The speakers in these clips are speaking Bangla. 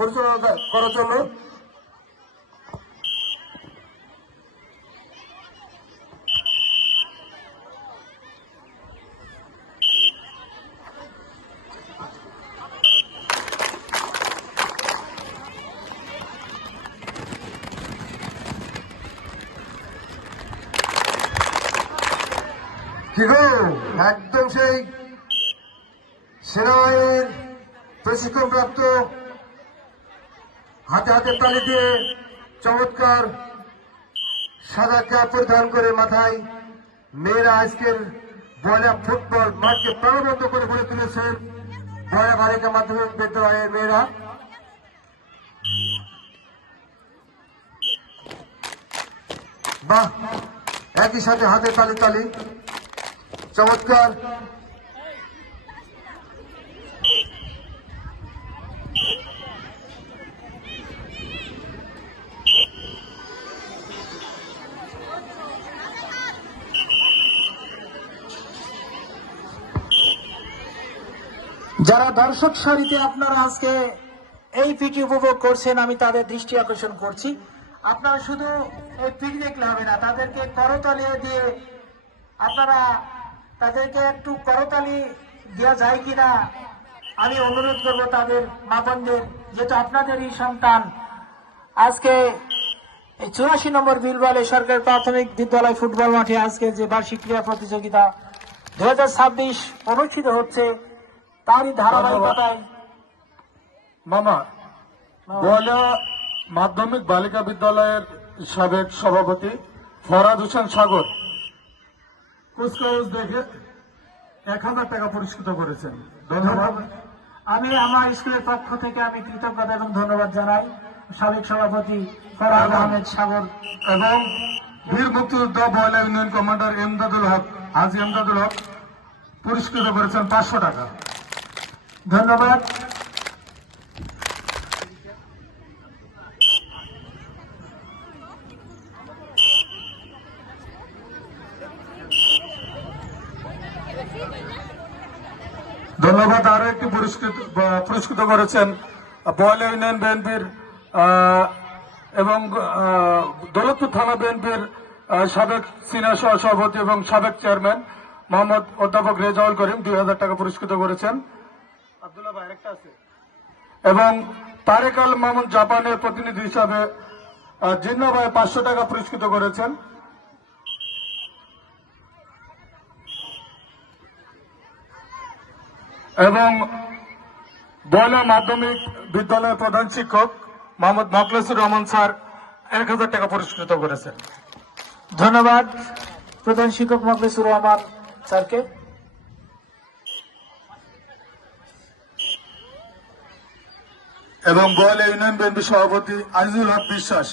পরিচালনা করার জন্য কি গো একদম সেই সেনাবাহিনীর প্রশিক্ষণপ্রাপ্ত হাতে হাতে তালি দিয়ে চমৎকার সাদা ক্যাপ পরিধান করে মাথায় মেয়েরা আজকের বয়লা ফুটবল মাঠকে প্রাণবন্ত করে গড়ে তুলেছেন বয়লা বালিকা মাধ্যমিক বিদ্যালয়ের মেয়েরা। বাহ, একই সাথে হাতে তালি তালি চমৎকার। যারা দর্শক সারিতে আপনারা আজকে এই পিটি উপভোগ করছেন, আমি তাদের দৃষ্টি আকর্ষণ করছি, আপনারা শুধু এই পিটি দেখলে হবে না, তাদেরকে করতালি দিয়ে আপনারা তাদেরকে একটু করতালি দেওয়া যায় কিনা আমি অনুরোধ করব তাদের মা বোনদের, যেটা আপনাদেরই সন্তান আজকে এই 84 নম্বর বিলবালে সরকারি প্রাথমিক বিদ্যালয় ফুটবল মাঠে আজকে যে বার্ষিক ক্রীড়া প্রতিযোগিতা 2026 অনুষ্ঠিত হচ্ছে, তারই ধারাবাহিকতায় মামা বয়লা মাধ্যমিক বালিকা বিদ্যালয়ের সাবেক সভাপতি ফরাদ হোসেন সাগর কুচকাওয়াজ দেখে 1000 টাকা পুরস্কৃত করেছেন। ধন্যবাদ। আমি আমার স্কুলের পক্ষ থেকে আমি কৃতজ্ঞতা এবং ধন্যবাদ জানাই সাবেক সভাপতি ফরহাদ আহমেদ সাগর এবং বীর মুক্তিযোদ্ধা বয়লা ইউনিয়ন কমান্ডার এমদাদুল হক হাজি এমদাদুল হক পুরস্কৃত করেছেন 500 টাকা। ধন্যবাদ। ধন্যবাদ। আরো একটি পুরস্কৃত করেছেন বয়লা ইউনিয়ন বিএনপির এবং দৌলতপুর থানা বিএনপির সাবেক সিনিয়র সহসভাপতি এবং সাবেক চেয়ারম্যান মোহাম্মদ অধ্যাপক রেজাউল করিম 2000 টাকা পুরস্কৃত করেছেন। আব্দুল্লাহ ভাই আরেকটা আছে। এবং তারেক আল মামুন জাপানের প্রতিনিধি হিসাবে জিন্না ভাই 500 টাকা পুরস্কৃত করেছেন। এবং বয়লা মাধ্যমিক বিদ্যালয়ের প্রধান শিক্ষক মোহাম্মদ মখলেসুর রহমান স্যার 1000 টাকা পুরস্কৃত করেছেন। ধন্যবাদ প্রধান শিক্ষক মখলেসুর রহমান স্যারকে। এবং বয়লা ইউনিয়ন বিএনপি সভাপতি আজিজুল হক বিশ্বাস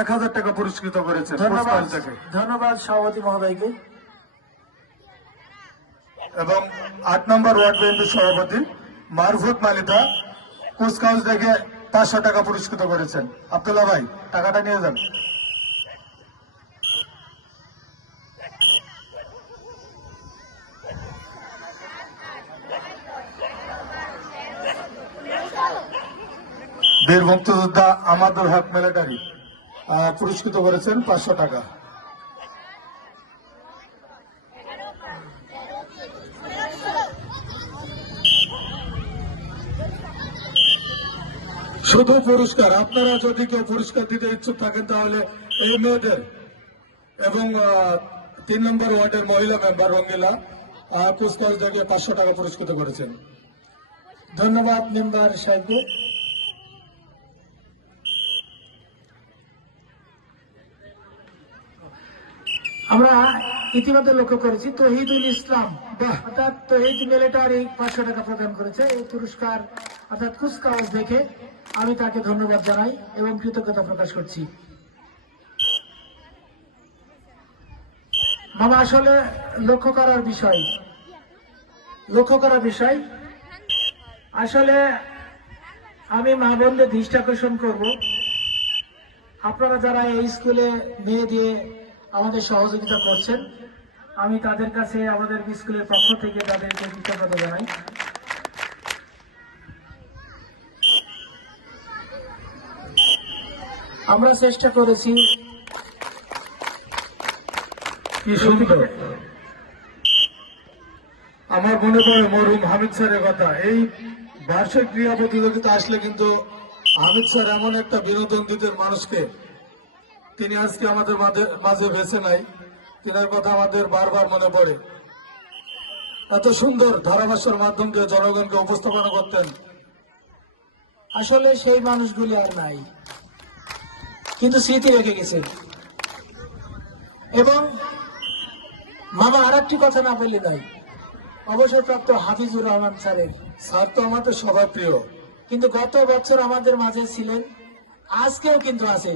1000 টাকা পুরস্কৃত করেছেন। ধন্যবাদ ধন্যবাদ সভাপতি মহোদয়কে। এবং 8 নম্বর ওয়ার্ড বিএনপি সভাপতি মারুফুত মালিতা কুচকাওয়াজ থেকে 500 টাকা পুরস্কৃত করেছেন। আব্দুল্লাহ ভাই টাকাটা নিয়ে যান। বীর মুক্তিযোদ্ধা আমাদুল হক মিলিটারি পুরস্কৃত করেছেন 500 টাকা। শুধু পুরস্কার, আপনারা যদি কেউ পুরস্কার দিতে ইচ্ছুক থাকেন তাহলে এই মেয়েদের এবং 3 নম্বর ওয়ার্ডের মহিলা মেম্বার রঙ্গিলা কুচকাওয়াজ থেকে 500 টাকা পুরস্কৃত করেছেন। ধন্যবাদ মেম্বার সাহেবকে। আমরা ইতিমধ্যে লক্ষ্য করেছি তহিদুল ইসলাম অর্থাৎ তহিদ মিলিটারি 500 টাকা প্রদান করেছে। এই পুরস্কার অর্থাৎ কুচকাওয়াজ দেখে আমি তাকে ধন্যবাদ জানাই এবং কৃতজ্ঞতা প্রকাশ করছি। বাবা আসলে লক্ষ্য করার বিষয় আসলে আমি মা বোনদের দৃষ্টি আকর্ষণ করব, আপনারা যারা এই স্কুলে মেয়ে দিয়ে আমাদের সহযোগিতা করছেন, আমি তাদের কাছে আমাদের স্কুলের পক্ষ থেকে তাদেরকে কৃতজ্ঞতা জানাই। আমরা চেষ্টা করেছি। কি সুন্দর। আমার মনে পড়ে মরহুম হামিদ স্যারের কথা। এই বার্ষিক ক্রীড়া প্রতিযোগিতা আসলে কিন্তু হামিদ স্যার এমন একটা বিনোদন দিতেন মানুষকে, তিনি আজকে আমাদের মাঝে ভেসে নাই। তিনার কথা আমাদের বারবার মনে পড়ে। এত সুন্দর ধারাভাষ্যের মাধ্যম দিয়ে জনগণকে উপস্থাপনা করতেন। আসলে সেই মানুষগুলি আর নাই, কিন্তু স্মৃতি রেখে গেছে। এবং মামা আর একটি কথা না বললে নাই, অবসরপ্রাপ্ত হাফিজুর রহমান স্যারের। স্যার তো আমাদের সবার প্রিয়। কিন্তু গত বছর আমাদের মাঝে ছিলেন, আজকেও কিন্তু আছে।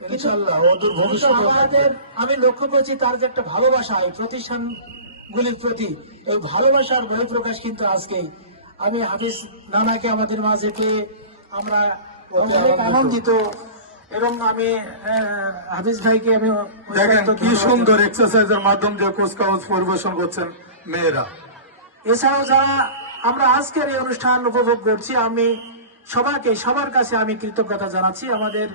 ইনশাআল্লাহ ওদের কিন্তু ভবিষ্যতে আমাদের আমি লক্ষ্য করছি তার যে একটা ভালোবাসা এই প্রতিষ্ঠানগুলির প্রতি, এই ভালোবাসার বহিঃপ্রকাশ কিন্তু আজকে। আমি হাফিজ নানাকে আমাদের মাঝে পেয়ে আমরা অনেক আনন্দিত। এবং আমি হাফিজ ভাইকে আমি দেখেন কি ধন্যবাদ সুন্দর এক্সারসাইজের মাধ্যম দিয়ে কুচকাওয়াজ পরিবেশন করছেন মেয়েরা। এছাড়াও যারা আমরা আজকের এই অনুষ্ঠান উপভোগ করছি, আমি সবার কাছে আমি কৃতজ্ঞতা জানাচ্ছি। আমাদের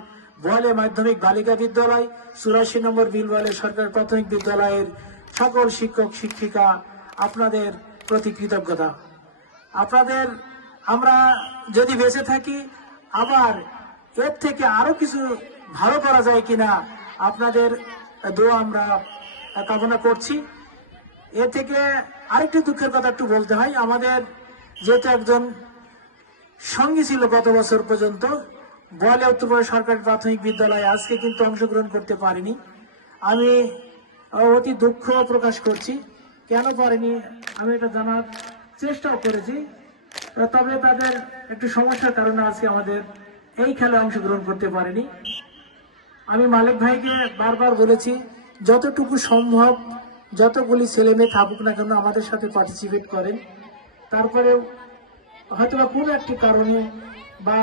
বোয়ালে মাধ্যমিক বালিকা বিদ্যালয়, 84 নম্বর বিলওয়ালে সরকারি প্রাথমিক বিদ্যালয়ের সকল শিক্ষক শিক্ষিকা, আপনাদের প্রতি কৃতজ্ঞতা। আপনাদের আমরা যদি বেঁচে থাকি, আবার এর থেকে আরো কিছু ভালো করা যায় কিনা আপনাদের দোয়া আমরা কামনা করছি। এ থেকে আরেকটি দুঃখের কথা একটু বলতে হয়, আমাদের যেহেতু একজন সঙ্গী ছিল গত বছর পর্যন্ত বোয়ালে উত্তরপাড়া সরকারি প্রাথমিক বিদ্যালয়ে, আজকে কিন্তু অংশগ্রহণ করতে পারিনি। আমি অতি দুঃখ প্রকাশ করছি। কেন পারিনি আমি এটা জানার চেষ্টাও করেছি, তবে তাদের একটু সমস্যার কারণে আজকে আমাদের এই খেলায় অংশগ্রহণ করতে পারিনি। আমি মালিক ভাইকে বারবার বলেছি, যতটুকু সম্ভব যতগুলি ছেলে মেয়ে থাকুক না কেন আমাদের সাথে পার্টিসিপেট করেন। তারপরেও হয়তোবা কোনো একটি কারণে বা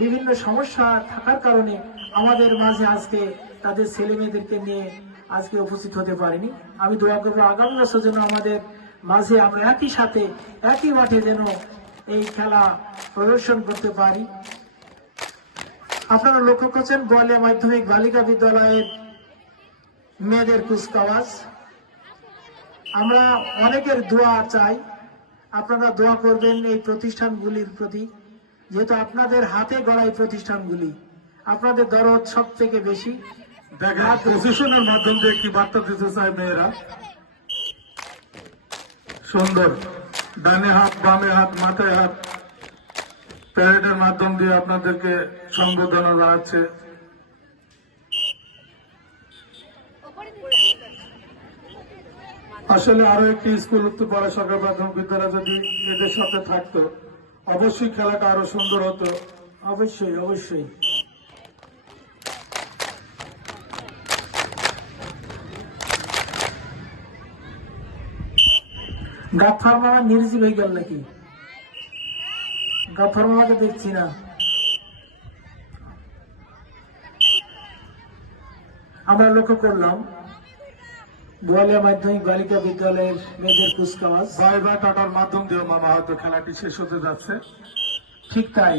বিভিন্ন সমস্যা থাকার কারণে আমাদের মাঝে আজকে তাদের ছেলে মেয়েদেরকে নিয়ে আজকে উপস্থিত হতে পারিনি। আমি দোয়া করবো আগামী বছর যেন আমাদের মাঝে আমরা একই সাথে একই মাঠে যেন এই খেলা প্রদর্শন করতে পারি। আপনারা লক্ষ্য করছেন বোয়ালে মাধ্যমিক বালিকা বিদ্যালয়ের মেয়েদের কুচকাওয়াজ। আমরা অনেকের দোয়া চাই, আপনারা দোয়া করবেন এই প্রতিষ্ঠানগুলির প্রতি, যেহেতু আপনাদের হাতে গড়া এই প্রতিষ্ঠানগুলি, আপনাদের দরদ সব থেকে বেশি। দেখেন পজিশনের মাধ্যম দিয়ে কি বার্তা দিতে চায় মেয়েরা। সুন্দর ডানে হাত, বামে হাত, মাথায় হাত, প্যারেডের মাধ্যম দিয়ে আপনাদেরকে সম্বোধনা জানাচ্ছে। আসলে আরো একটি স্কুল উত্তরপাড়া সরকারি প্রাথমিক বিদ্যালয় যদি এদের সাথে থাকতো, অবশ্যই খেলাটা আরো সুন্দর হতো। অবশ্যই অবশ্যই। গাফার মামা নির্জীব হয়ে গেল নাকি? গাফার মামাকে দেখছি না। আমরা লক্ষ্য করলাম বোয়ালিয়া মাধ্যমিক বালিকা বিদ্যালয়ের মেয়েদের কুচকাওয়াজ। বাই বাই টাটার মাধ্যম দিয়ে মামা হয়তো খেলাটি শেষ হতে যাচ্ছে। ঠিক তাই।